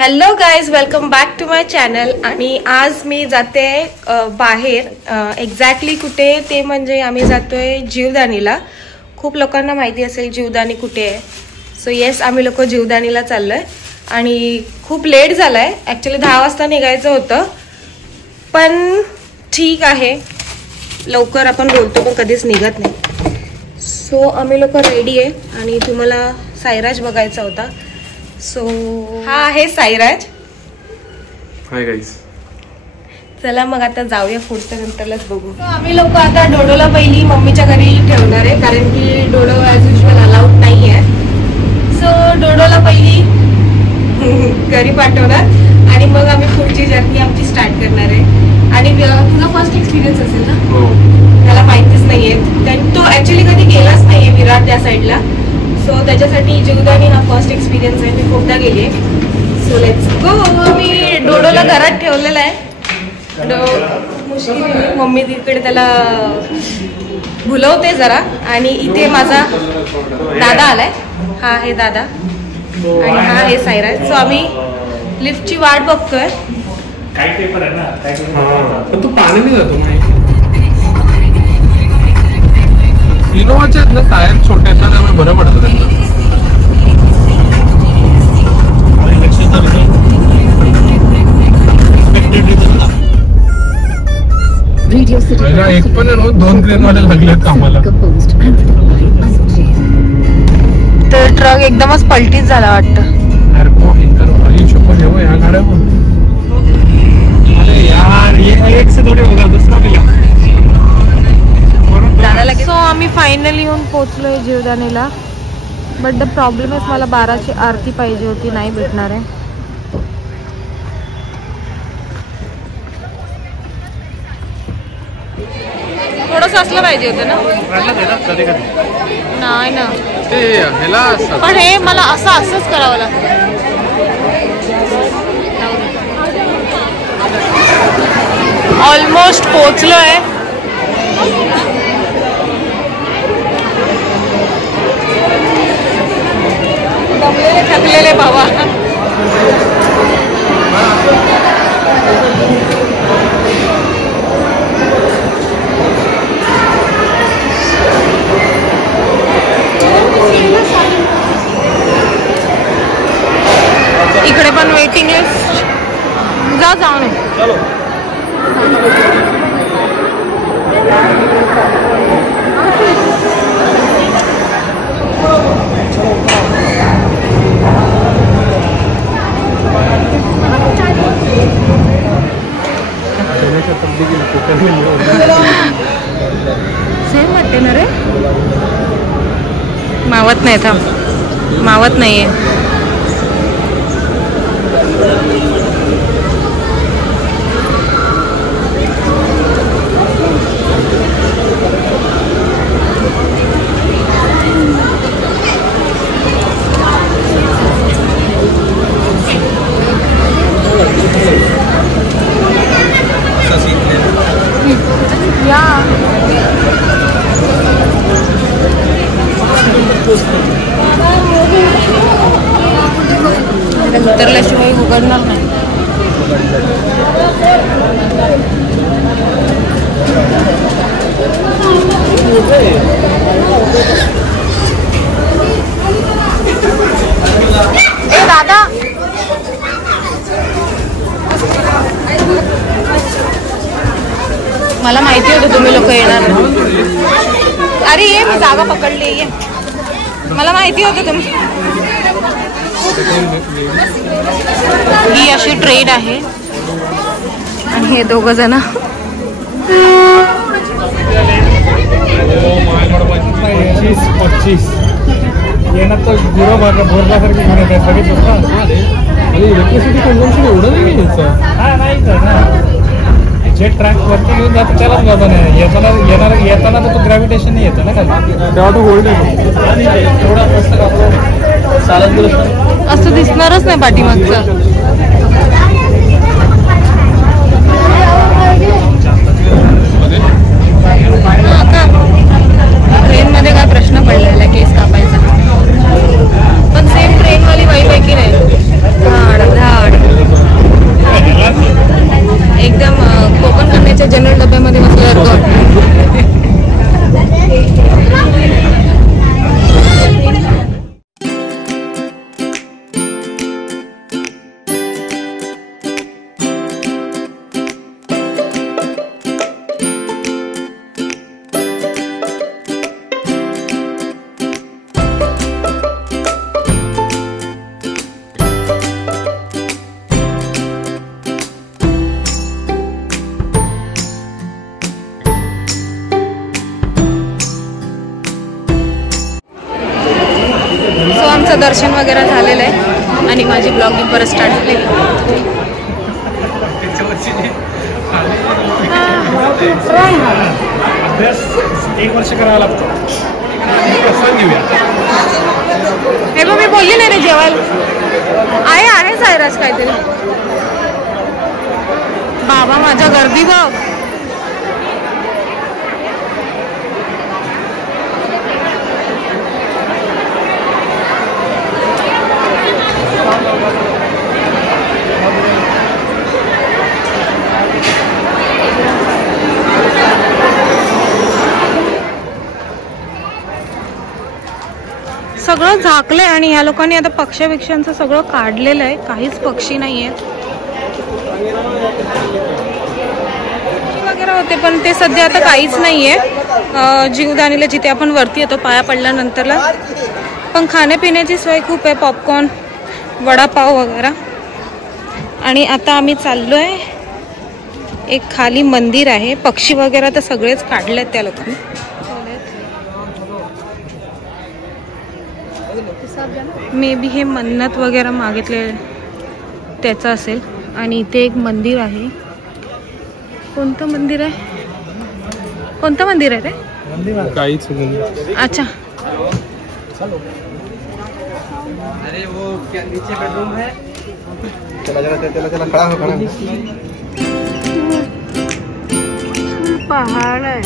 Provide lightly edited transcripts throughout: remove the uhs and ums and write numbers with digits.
Hello guys, welcome back to my channel. आणि आज मी जाते बाहेर. एक्झॅक्टली कुठे ते म्हणजे आम्ही जातोय जीवदानीला. खूप लोकांना माहिती असेल जीवदानी कुठे आहे. सो येस, आम्ही लोक जीवदानीला चाललोय आणि खूप लेट झालाय. ॲक्च्युली 10 वाजता निघायचं होतं, पण ठीक आहे, लवकर आपण बोलतो पण कधीच निघत नाही. सो आम्ही लोक रेडी आहे आणि तुम्हाला साईराज बघायचा होता. सो हा आहे साईराज. Hi guys. चला मग आता जाऊया, पुढचं नंतरलाच बघू. आम्ही लोक आता डोडोला पहिली मम्मीच्या घरी ठेवणार आहे, कारण की डोडो ॲज युजल अलाउड नाही आहे. सो डोडोला पहिली घरी पाठवणार आणि मग आम्ही पुढची जर्नी आमची स्टार्ट करणार आहे. आणि तुझा फर्स्ट एक्सपिरियन्स असेल ना? हो. त्याला माहितीच नाहीये, कारण तो ऍक्च्युली कधी गेलाच नाहीये विरार त्या साईडला. सो त्याच्यासाठी जीवदानी हा फर्स्ट एक्सपिरियन्स आहे. मी खूपदा गेले. So let's go. मी डोडोला घरात ठेवलेला आहे. मुश्किल मम्मी तिकडे त्याला भुलवते जरा. आणि इथे माझा दादा आलाय. हा आहे दादा आणि हा आहे साईराज. सो आम्ही लिफ्टची वाट बघतोय. तू पाण्याने जातो माहिती. इनोवाचे आहेत ना टायर छोटे आहेत ना, त्यामुळे बरं पडतं त्यांना. एक पण रोज 2 ट्रेन वाले लागलेत कामाला. तर ट्रक एकदमच पलटीच झाला वाटतं. या गाड्या एक से थोडे होगा दुसरा मिला. सो आम्ही फायनली येऊन पोहोचलोय जीवदानीला. बट द प्रॉब्लेम इज मला 12ची आरती पाहिजे होती, नाही भेटणार आहे. थोडंसं असलं पाहिजे होतं ना. नाही ना, पण हे मला असंच करावं लागतं. ऑलमोस्ट पोहोचलोय. दमलेले थकलेले बाबा. इकडे पण वेटिंग लिस्ट. जाऊ नये. सेम वाटते ना रे. मावत नाही, थांब, मावत नाहीये. उतरल्याशिवाय उघडणार नाही. ए दादा, मला माहिती होतं तुम्ही लोक येणार. अरे ये, मी जागा पकडली. ये, मला माहिती होतं तुम्ही. ही अशी ट्रेन आहे आणि हे 2 जण. 25 येणार तर गुरु भरल्यासारखी घेण्यात आहे. इलेक्ट्रिसिटी कन्झम्पशन एवढं नाही घ्यायचं. हा नाही तर ना, जे ट्रॅक वरती घेऊन जातं त्यालाच बाबा नाही. येताना तर तो ग्रॅव्हिटेशन नाही येतं ना खाली, तेव्हा तो होल्ड आहे. असं दिसणारच नाही पाठीमागचं. ट्रेन मध्ये काय प्रश्न पडलेला केस कापायचा, पण सेम ट्रेन वाली वाईब आहे की नाही. धाड धाड. ब्लॉगिंग परत स्टार्ट झाली. अभ्यास 1 वर्ष करावा लागतो. हे बघ मी बोलली नाही रे जेवायला आहे सायराज काहीतरी. बाबा माझ्या गर्दी बघ. सगळं झाकलंय आणि ह्या लोकांनी आता पक्षापेक्षांचं सगळं काढलेलं आहे. काहीच पक्षी नाहीये वगैरे होते पण ते सध्या आता काहीच नाहीये. जीवदानीला जिथे आपण वरती येतो पाया पडल्यानंतरला पण खाण्यापिण्याची सोय खूप आहे. पॉपकॉर्न वडापाव वगैरे. आणि आता आम्ही चाललोय एक खाली मंदिर आहे. पक्षी वगैरे तर सगळेच काढलेत त्या लोकांनी. मे बी हे मन्नत वगैरे मागितले त्याचं असेल. आणि इथे एक मंदिर आहे. कोणतं मंदिर आहे? कोणतं मंदिर आहे रे? अच्छा अरे वो क्या नीचे बेडरूम है. चला खड़ा हो खड़ा. पहाड़ है.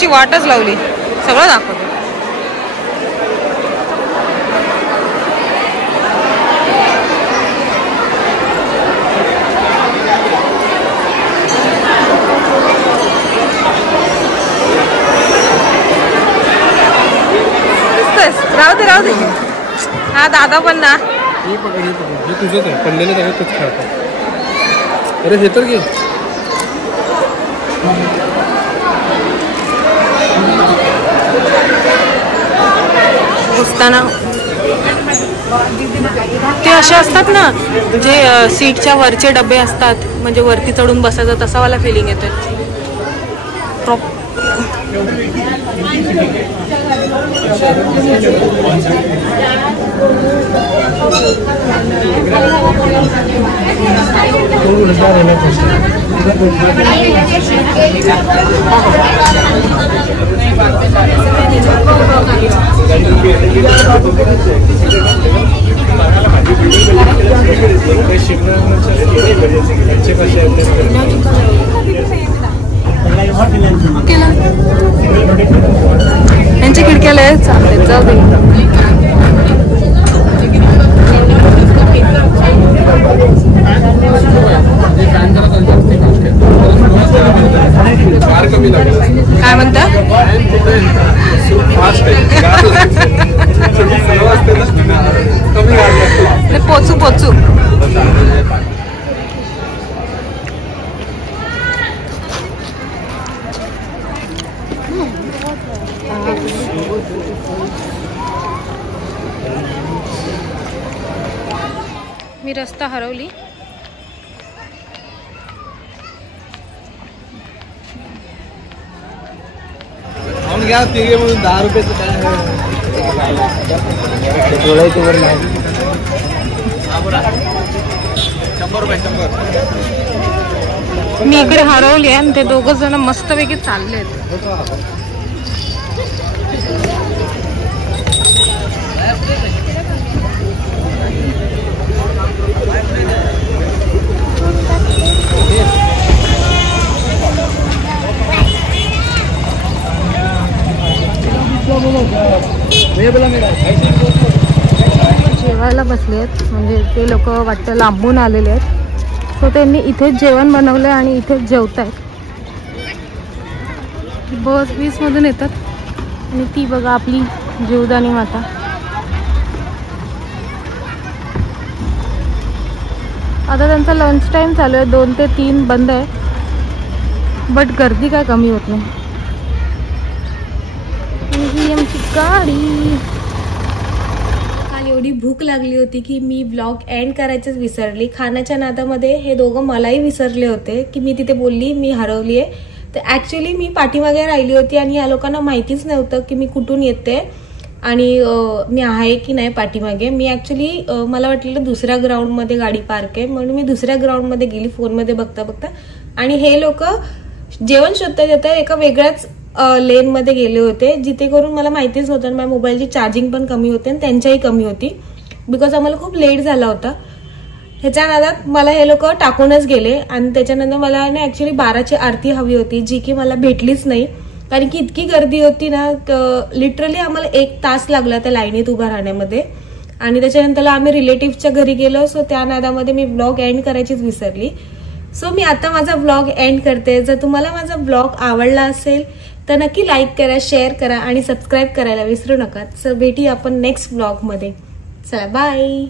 ची वाटच लावली. सगळं दाखवतो. राहू दे. हा दादा पण ना. हे तुझंच आहे. पडलेलं सगळं तूच खातो. अरे हे तर घे. पुसताना ते असे असतात ना जे सीटच्या वरचे डबे असतात म्हणजे वरती चढून बसायचं तसा वाला फिलिंग येतोय. यांच्या खिडक्याला चालते. जाऊ दे. काय म्हणता? पोचू मी रस्ता हरवली. घ्या तिघे म्हणून 10 रुपयाचं काय डोळ्याच्या वर नाही. 100 रुपये. मी इकडे हरवली आणि ते दोघं जण मस्तपैकी चाललेत. जेवायला बसलेत म्हणजे ते लोक वाटतं लांबून आलेले आहेत. सो त्यांनी इथेच जेवण बनवलंय आणि इथेच जेवत आहेत. बस 20 मधून येतात आणि ती बघा आपली जीवदानी माता. आता त्यांचा लंच टाइम चालू आहे. 2 ते 3 बंद आहे. बट गर्दी काय कमी होत नाही. ही आमची गाडी. एवढी भूक लागली होती की मी व्लॉग एंड करायचंच विसरली. खाण्याच्या नादामध्ये हे दोघं मलाही विसरले होते की मी तिथे बोलली मी हरवली आहे. तर ऍक्च्युली मी पाठीमागे राहिली होती आणि या लोकांना माहितीच नव्हतं की मी कुठून येते आणि मी आहे की नाही पाठीमागे. मी ऍक्च्युली मला वाटलेलं दुसऱ्या ग्राउंडमध्ये गाडी पार्क आहे म्हणून मी दुसऱ्या ग्राउंडमध्ये गेली फोनमध्ये बघता बघता. आणि हे लोक जेवण शोधता येतं एका वेगळ्याच लेन मध्ये गेले होते जिथे करून मला माहितीच नव्हतं. माझ्या मोबाईलची चार्जिंग पण कमी होती आणि त्यांच्याही कमी होती बिकॉज आम्हाला खूप लेट झाला होता. ह्याच्या नादात मला हे लोक टाकूनच गेले आणि त्याच्यानंतर मला ऍक्च्युली 12ची आरती हवी होती जी की मला भेटलीच नाही कारण की इतकी गर्दी होती ना. लिटरली आम्हाला 1 तास लागला त्या लाईनीत उभा राहण्यामध्ये. आणि त्याच्यानंतर आम्ही रिलेटिव्हच्या घरी गेलो. सो त्या नादामध्ये मी व्लॉग एंड करायचीच विसरली. सो मी आता माझा व्लॉग एंड करते. जर तुम्हाला माझा व्लॉग आवडला असेल तर नक्की लाईक करा, शेअर करा आणि सबस्क्राईब करायला विसरू नका. सो भेटूया आपण नेक्स्ट व्लॉग मध्ये. चला बाय.